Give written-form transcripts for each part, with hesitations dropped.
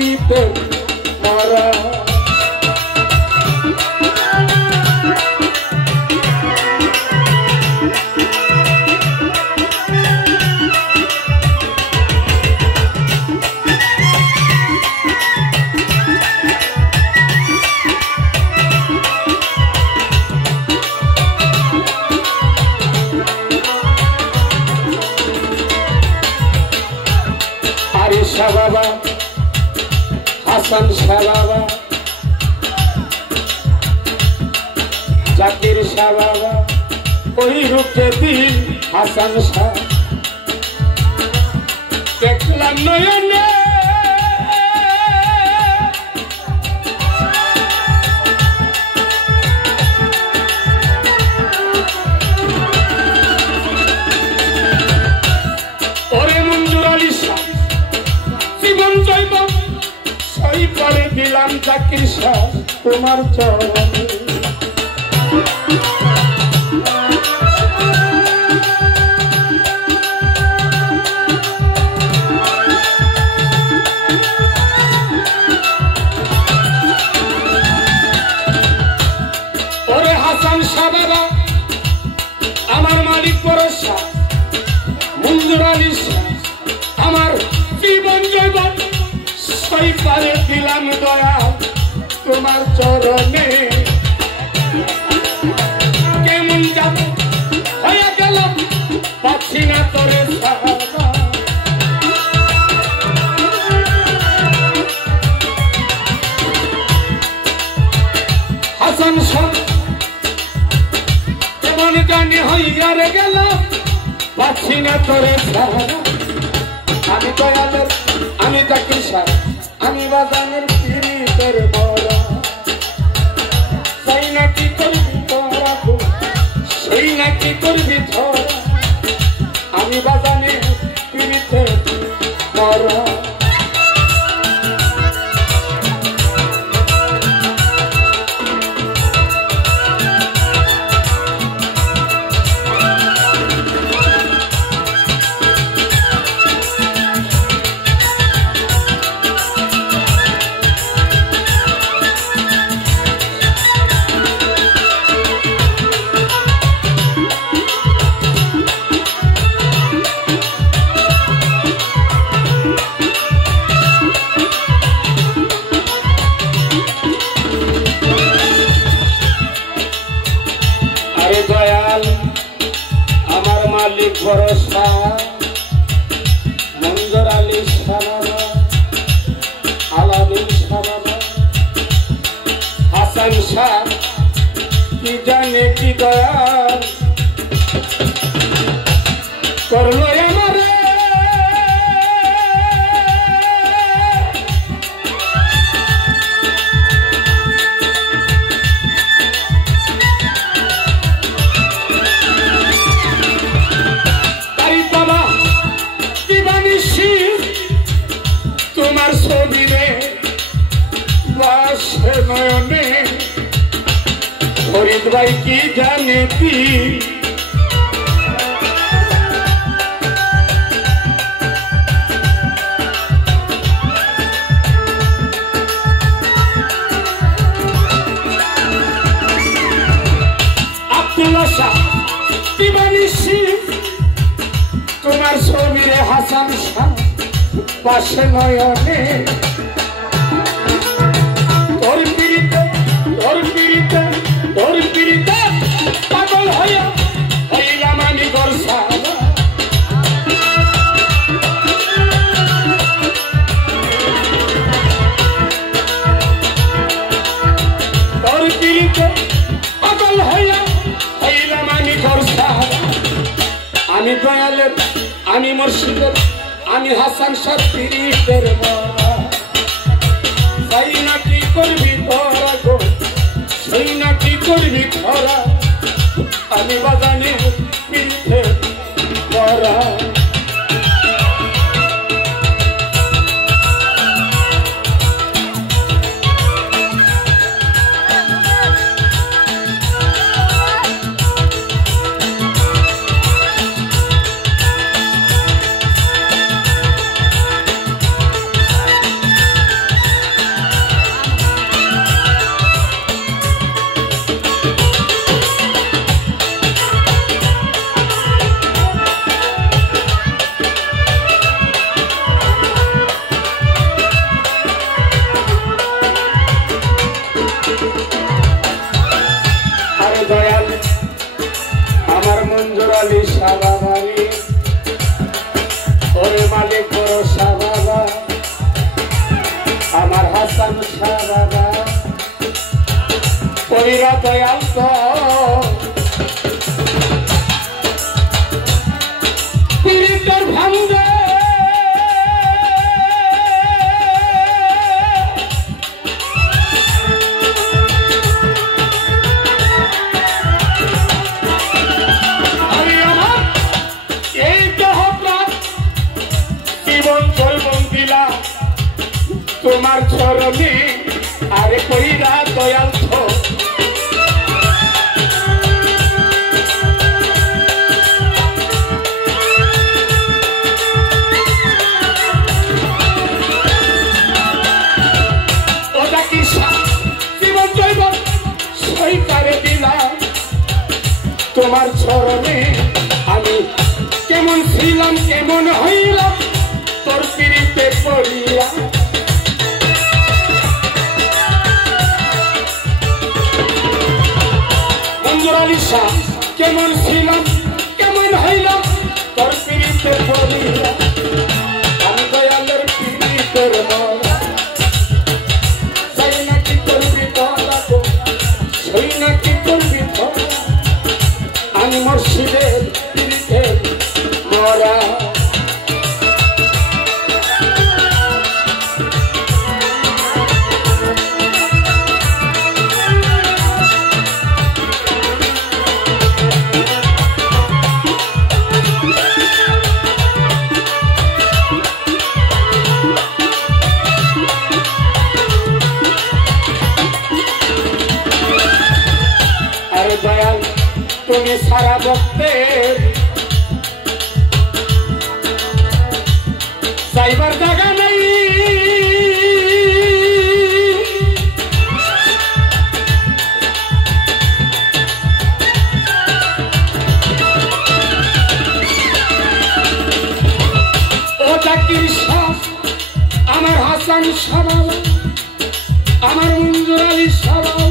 পিড়িতে মরা शाह बाबा हसन शाह बाबा जाकिर शाह बाबा वही रुके दिल हसन शाह देखला नयने दिलाम जाकिर शाह तुम्हार चरणे ओरे हसन शाह बाबा आमार मालिक भरोसा मंजूर आली शाह आमार जीवन जैवन सही पारे दिलाम दया तुम्हार चरणे केमन যাব হয়ে গেল পাচ্ছি না তোরে সারা হাসান শাহ কেমন জানি হইয়া রে গেল পাচ্ছি না তোরে সারা আমি দয়ালের আমি জাকির শাহ আমি বাজানের পিড়িতের মরা সেই নাকি করবি তোরা সেই নাকি করবি ধরা আমি বাজানের পিড়িতের মরা दयाल आमार मालिक भरोसा मंजूर आली शाह आलामीन शाह हसन शाह की जाने की दयाल करलो हमारे तुम्हार छवि बासे नयने फरीद भाई की जाने की अब्दुल्ला शाह दीवानी शिव तुम्हार छवि हसन शाह पाशे नयने তোর পিড়িতে পাগল হইয়া হইলাম আমি গরসালা তোর পিড়িতে পাগল হইয়া হইলাম আমি গরসালা আমি দয়ালের আমি মুর্শিদের আমি হাসান শাহ পিড়িতের মরা সেই নাকি করবি তোরা গো সেই নাকি করবি ধরা আমি বাজানে পিড়িতের মরা আরে দয়াল আমার মঞ্জুর আলী সাবাবারি ওরে মালিক বড় সাবাবা আমার হাসান সাবাবা কবিরা দয়াল তো পীড়িতের ভাঙ্গে তোমার চরণে আরে কইরা দয়াল তো ওটা কি জীবন জৈব সইকারে দিলাম তোমার চরণে আমি কেমন ছিলাম কেমন হইলাম তোর পিড়িতে পড়িয়া কেমন ছিলাম কেমন হইলাম তোর পিড়িতে পড়িয়া আমি দয়ালের পিড়িতের মরা চাই নাকি করবি তোরা ছই নাকি করবি তোরা আমি মুর্শিদের পিড়িতের মরা দয়াল তুমি সারা ভক্তের যাইবার জায়গা নেই ও জাকির শাহ আমার হাসান সাবাব আমার মঞ্জুর আলী সাবাব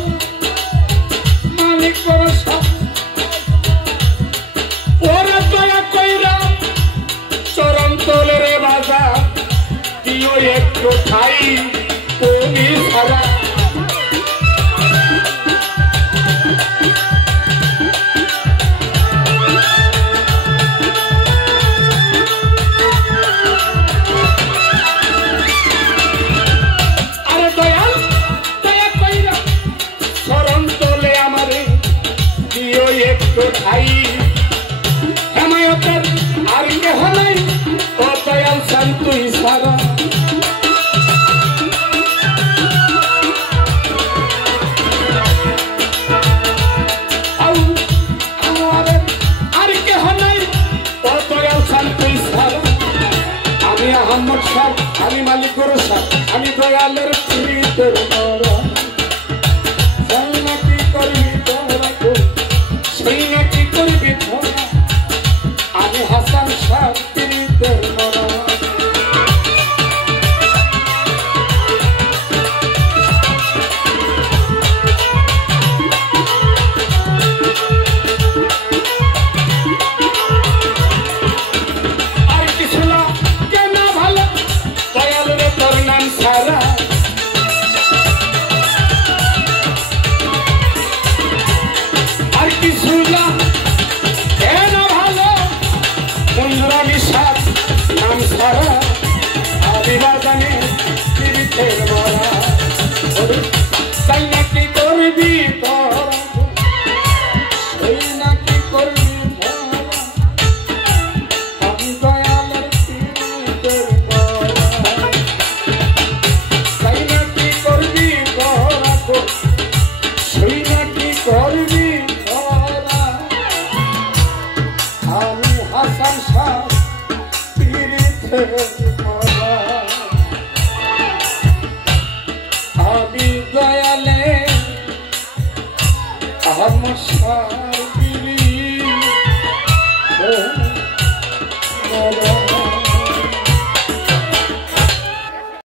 ওরা দয়া কইরা চরণ তলের বাজা দিও একটু ঠাই তুমি সারা আরে দয়াল দয়া কইরা চরণ তলে আমারে দিও একটু ঠাই হেমায়তের আর কেহ নাই ও দয়াল শান্তুই সারা আর কেহ নাই ও দয়াল শান্তুই সারা আমি আহমদ শাহ আমি মালিক গরু শাহ আমি দয়ালের পিড়িতের মরা চাই নাকি করবি তোরা সেই নাকি করবি তোরা আমি হাসান শাহ পিড়িতের মরা আর কিছু না কেন ভালো দয়াল রে তোর নাম সারা আর কিছু না কেন ভালো মঞ্জুর আলী শাহ নাম সারা আদিবাজানে পিড়িতের মরা চাই নাকি করবি তোরা সেই নাকি করবি তোরা আমি দয়ালের পিড়িতের মরা চাই নাকি করবি তোরা সেই নাকি করবি তোরা আমি হাসান শাহ পিড়িতের মরা আমি দয়ালে আহমদ শাহ